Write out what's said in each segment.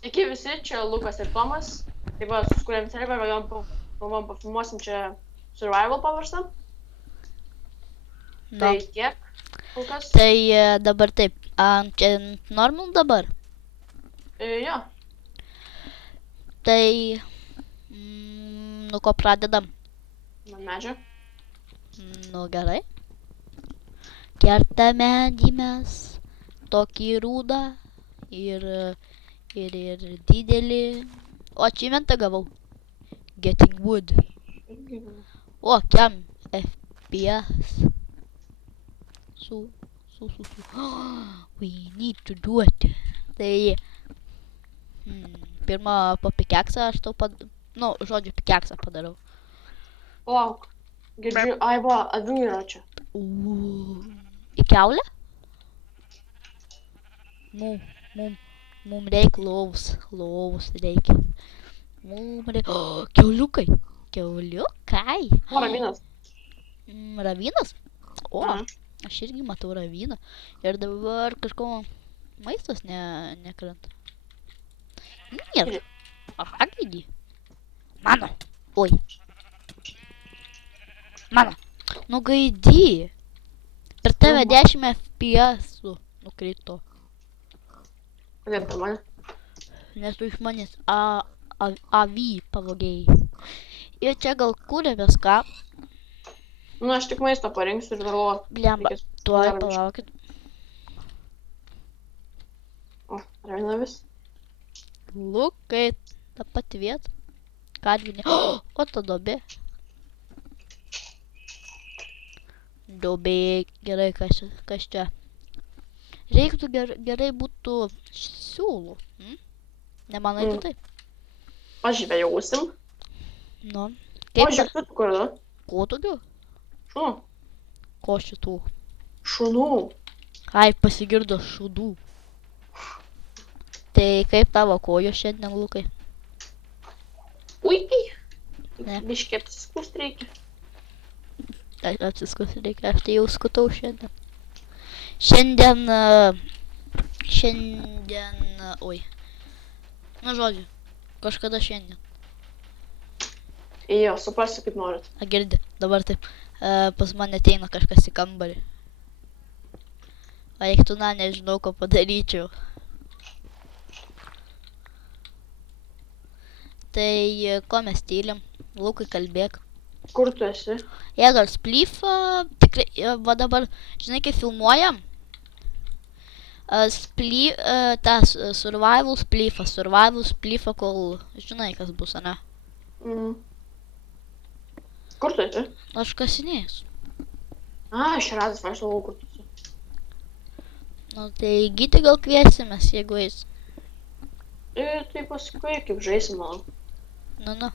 Sveiki visi, čia Lukas ir Tomas. Taip pat susikūrėm serverą, galvom pafilmuosim čia survival pavarstą. Tai No. tiek, kol kas. Tai dabar taip, čia normal dabar. Jo, Tai nuo ko pradedam? man medžio. Nu gerai. Kerta medį mes, tokį rūdą ir didelį. O achievementą gavau. Getting wood. O, kiam FPS. Su. We need to do it. Tai pirmą po pikeksą aš tau žodžiu pikeksą padarau. Palauk. Girdžiu, ai va, avių yra čia. Į kiaulę? Mum reikia lovus reikia. Mum reikia. O, kiauliukai. O, ravinas. Ravinas? O, Aha. aš irgi matau raviną. Ir dabar kažko maistas nekrenta. Nėra. Aha, gidi. Mano. Oi. Mano. Nu gaidi. Per tave 10 FPS nukrito. Kodėl per mane? Nes tu iš manęs avį pavogėjai. Ir čia gal kūrėmės ką. Nu, aš tik maisto parinksiu ir galvoju. Blemba, tuoj palaukit. O, ravinavis. Lukai, ta pati vieta. Karvinė. O ta dobė. Dobė, gerai, kas čia. Reiktų gerai būtų siūlų. Nemanai tu taip? Aš žvejausim. Nu. O, žiūrėk, tu kur yra? Ko tokiu? Šunų. Ko šitų? Šunų. Ai, pasigirdo šūdų. Tai kaip tavo kojos šiandien, Lukai? Puikiai. Ne. Biškį apsiskust reikia. Apsiskus reikia, aš tai jau skutau šiandien. Šiandien, oi. Nu žodžiu, kažkada šiandien. Jo, suprasiu kaip norit. Girdi, dabar taip, pas mane ateina kažkas į kambarį. O eik tu, nežinau, ko padaryčiau. Tai ko mes tylim? Lukai, kalbėk. Kur tu esi? Jėgar splyfą, tikrai, va dabar, žinai, kai filmuojam, tas survival splyfą, kol, žinai, kas bus, ane? Kur tu esi? Aš kasinėjus. Aš radęs, aš galvoju, kur tu esi. Nu, tai gyti gal kviesimės, jeigu eis. Ir tai paskui, kaip žaisim, manau. Nu.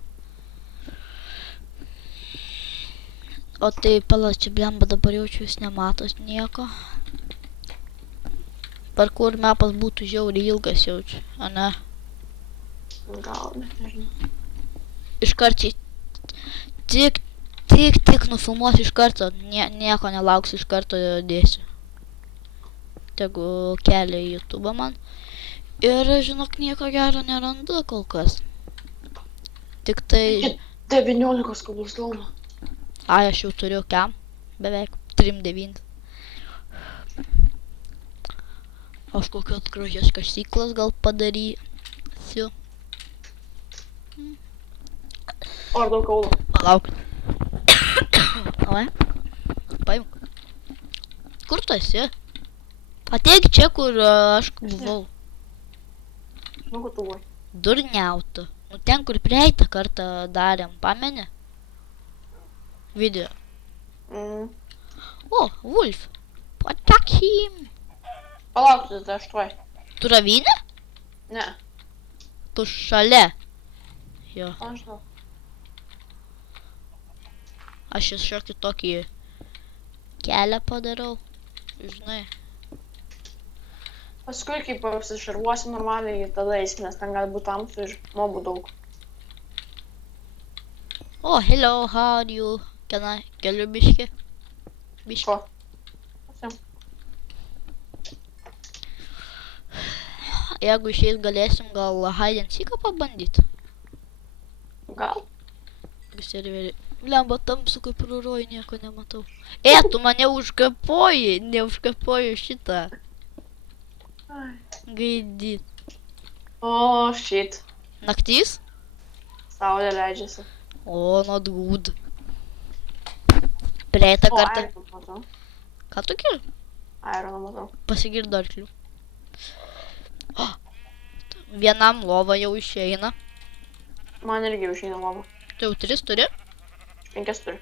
O tai palauk, blemba, dabar jaučiu, jūs nematos nieko. Parkour mapas būtų žiauriai ilgas, jaučiu, ane? Gal, nežinau. Iškart tik nufilmuosiu iš karto, nieko nelauksiu, iš karto dėsiu. Tegu kelia į YouTube man. Ir, žinok, nieko gero nerandu kol kas. Tik tai... 19 kabulstono. Ai, aš jau turiu kiam, beveik 3,9. Aš kokios gražias kasyklas gal padarysiu. O, ar daug kaulų? Palauk. Oi. Paimk. Kur tu esi? Ateik čia, kur aš buvau. Nu, kur tu buvai? Durniautų. Nu, ten, kur prieitą kartą darėm, pameni? Video. O, Wolf. Attack him. Palauk, tai aš tuoj. Tu ravinė? Ne. Tu šalia. Jo. Aš žinau. Aš šiokį tokį kelią padarau. Žinai. Paskui, kai apsišarvuosim normaliai, tada eisim, nes ten gali būti tamsu ir mobų daug. Oh, hello, how are you? Keliu biškį. Ko? Pasiim. Jeigu išeis galėsim gal hide and seeką pabandyti. Gal? Serverį. Lemba tamsu kaip ruroj, nieko nematau. Tu mane užkapoji, neužkapoji šitą. Gaidyt. O, shit. Naktis? Saulė leidžiasi. O, not good. Prieitą O, kartą. Ironą matau. Ką tu kiri? Ironą matau. Pasigirdo arklių. Vienam lova jau išeina. Man irgi išeina lova. Tu jau 3 turi? 5 turi.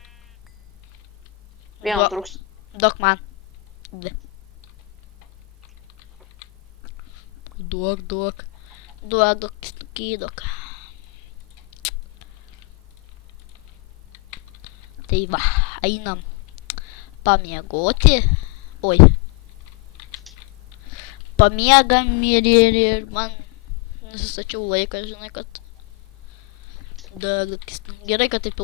Vieną trūks. Duok man. 2. Duok. Duok, skydok. Tai va, einam pamiegoti. Oi. Pamiegam ir man nusistačiau laiką, žinai, kad... Gerai, kad taip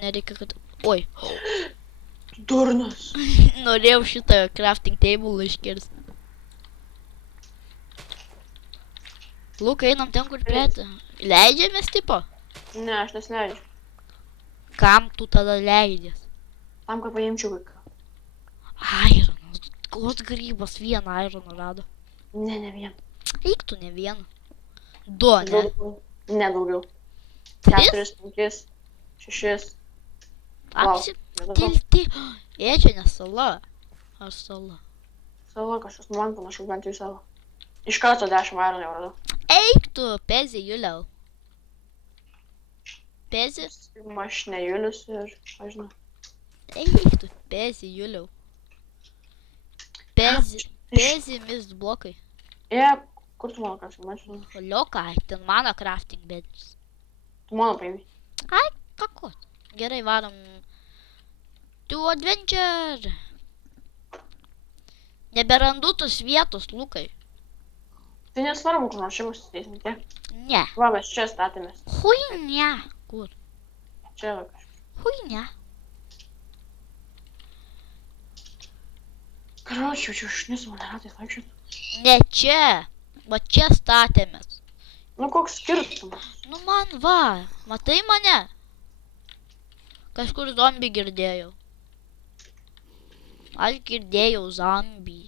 nereikia, kad... Oi. Durnas. Norėjau šitą crafting table iškirsti. Luka, einam ten, kur prieita. Leidžiamės, tipo? Ne, aš nesileidžiu. Kam tu tada leidės? Tam, kad paimčiau vaiką. Ironas. Koks grybas vieną ironą rado. Ne vieną. Eik tu ne vieną. 2, ne? Ne daugiau. 3? 4, 5, 6. Apsi... Čia ne sala. Ar sala? Sala kažkas, man panašu bent jau sala. Iš karto 10 ironų jau radau. Eik tu, pezi, Juliau. Pezi? Aš ne Julius ir, aš žinau. Eik tu, pezi, Juliau. Pezi, mist blokai. Kur tu mano crafting bench? Liuka, ten mano crafting bench. Tu mano paėmei. Kakot. Gerai, varom. To adventure. Neberandu tos vietos, Lukai. Tai nesvarbu, kur nors čia bus įteisim, tiek. Ne. Va, mes čia statėmės. Huinia. Kur? Čia va kažkas. Huinia. Karoči, jaučiu šnis mane ratais vaikščiot. Ne čia. Va čia statėmės. Nu, koks skirtumas? Nu man va. Matai mane? Kažkur zombį girdėjau. Aš girdėjau zombį.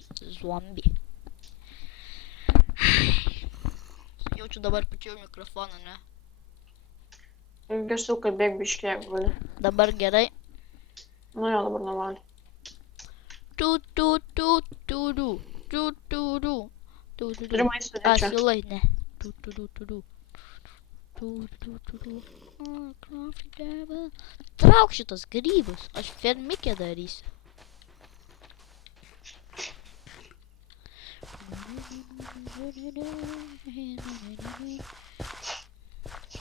Jaučiu dabar pačiau mikrofoną, ne? Gesiu, kad bėg biškė, jeigu gali. Dabar gerai. Nu jo, dabar normaliai. Turi maisto, ne čia. Asilai, ne. Trauk šitos grybus, aš fermikė darysiu.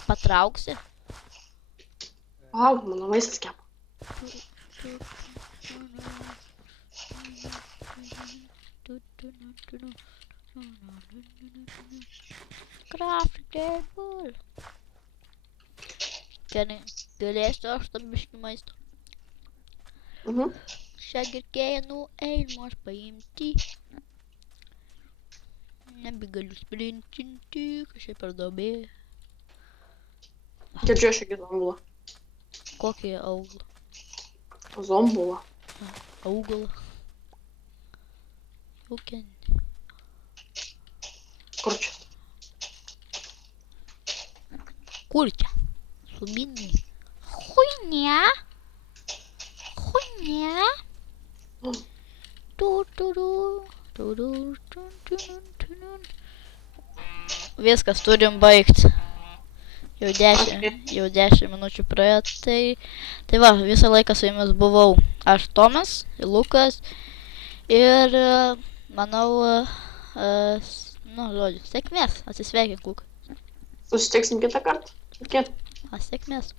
Patrauksi? Palauk, mano maistas kepa. Craft table. Gerai, galėsiu aš tam biškį maisto. Šią girkėją einu aš paimti. Nebegaliu sprintinti, kažkaip per dobė. Girdžiu aš iki zombulą. Kokį augalą? Zombulą. Augalą. Aukenį. Kur čia? Kur čia? Subinai. Huinia. Viskas, turim baigti. Jau 10 minučių praėjo, tai va, visą laiką su jumis buvau aš, Tomas, Lukas ir manau, žodžiu, sėkmės, atsisveikink, Lukas. Susitiksim kitą kartą. Iki. Sėkmės.